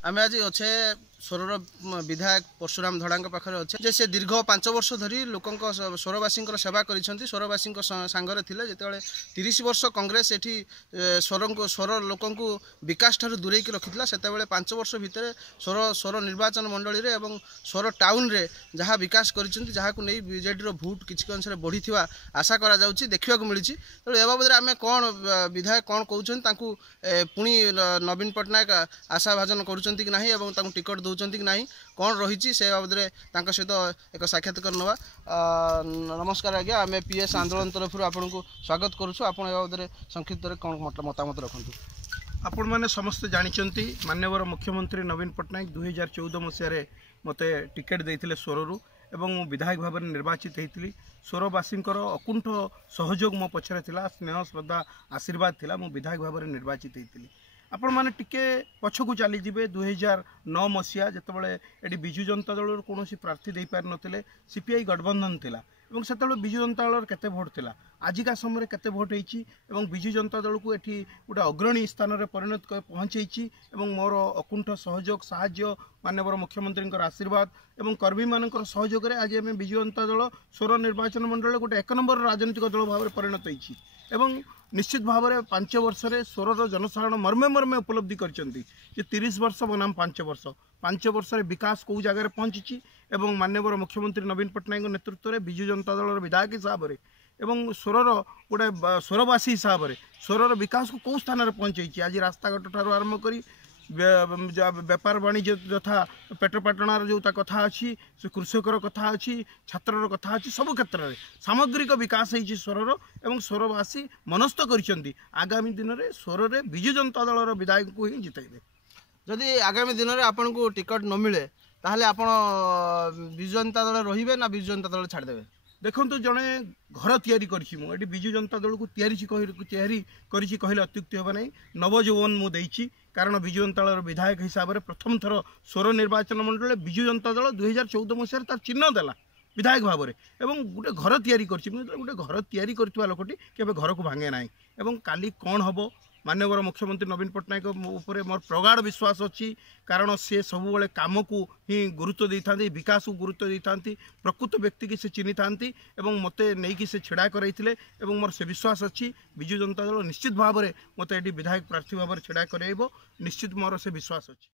आम आज अच्छे स्वरर विधायक परशुराम धड़ा पाखे अच्छे से दीर्घ 5 वर्ष धरी लोक स्वरवासी सेवा कर स्वरवासी सांगरे थे जो 30 वर्ष कांग्रेस ये स्वर लोक विकास ठार दूरे रखी से 5 वर्ष भितर स्वर निर्वाचन मंडली में स्वर टाउन रे जहाँ विकास कर बीजेडी भोट किसी अंश बढ़ी आशा करा देखा मिली तेणु ए बाबद आम कौन विधायक कौन कहते पुणी नवीन पट्टनायक आशा भाजन कर कि नहीं टिकट दौरान कि नहीं कौन रही से बाबद सहित एक साक्षात्कार नवा। नमस्कार आज्ञा आम पीएस आंदोलन तरफ आपन को स्वागत करुँ आप बाबद संक्षिप्त कौन मतामत रखु। आपण मैंने समस्त जानते माननीय मुख्यमंत्री नवीन पट्टनायक 2014 मसीह मत टिकेट देते स्वरु एवं विधायक भाव में निर्वाचित होती स्वरवासी अकुंठ सहयोग मो पछरे थिला स्नेह श्रद्धा आशीर्वाद थिला मो विधायक भाव में निर्वाचित होती आपण मैंने टिके पछकू चली जाए 2009 मसीहा जितेबाला ये विजु जनता दल कौन प्रार्थी दे पार नथिले सीपीआई गठबंधन थिला एवं से विजु जनता दल केते भोट थिला आजिका समय केते भोट होईची एवं विजु जनता दल को एठी गोटे अग्रणी स्थान में परिणत पहुँची एवं मोर अकुंठ सहयोग साहाय्य माननीय मुख्यमंत्री आशीर्वाद एवं कर्मी मान सहयोग आज आम विजु जनता दल स्वर निर्वाचन मंडल गोटे 1 नंबर राजनीतिक दल भाव में परिणत होईची एवं निश्चित भाव में 5 वर्ष स्वरर जनसाधारण मर्मे मर्मे उपलब्धि करछंती जे 30 वर्ष बनाम 5 वर्ष 5 वर्ष विकास कौ जगह पहुंची एवं माननीय मुख्यमंत्री नवीन पट्टनायक नेतृत्व में विजु जनता दल विधायक हिसाब से एवं स्वरर गोटे स्वरवासी हिसाब से स्वरर विकास को कौ स्थान में पहुंचाई आज रास्ताघाट ठार आरंभ कर व्यापार वाणिज्य यथा पेटपाटणार जो कथा अच्छी कृषकर कथा अच्छी छात्रर कथा अच्छी सब क्षेत्र में सामग्रिक विकास होती स्वरर एवं स्वरवासी मनस्थ कर आगामी दिन में स्वर में विजु जनता दल विधायक को ही जितेबे। जदि आगामी दिन में आपन को टिकट न मिले ताहले आपण विजु जनता दल रहिबे ना विजु जनता दल छाड़देबे। देखो जड़े घर तैयारी कर विजु जनता दल को तैयारी कहले अत्युक्ति हे ना नवजौवन मुझे कारण विजु जनता दल विधायक हिसाब से प्रथम थर स्वर निर्वाचन मंडल विजु जनता दल 2014 मसीह तार चिन्ह देला विधायक भाव में एवं गोटे घर तैयारी गोटे घर तैयारी कर लोकटी केबे घर को भांगे ना एवं काली कौन हम माननीय मुख्यमंत्री नवीन पट्टनायक उपर मोर प्रगाढ़ विश्वास अच्छी कारण से सब काम को ही गुरुत्व दे था विकास को गुरुत्व दे था प्रकृत व्यक्ति की से चिन्ही था मत नहीं से छेड़ा कराइले मोर से विश्वास अच्छी विजु जनता दल निश्चित भाव में मत ये विधायक प्रार्थी भाव में छेड़ा कर निश्चित मोर से विश्वास अच्छी।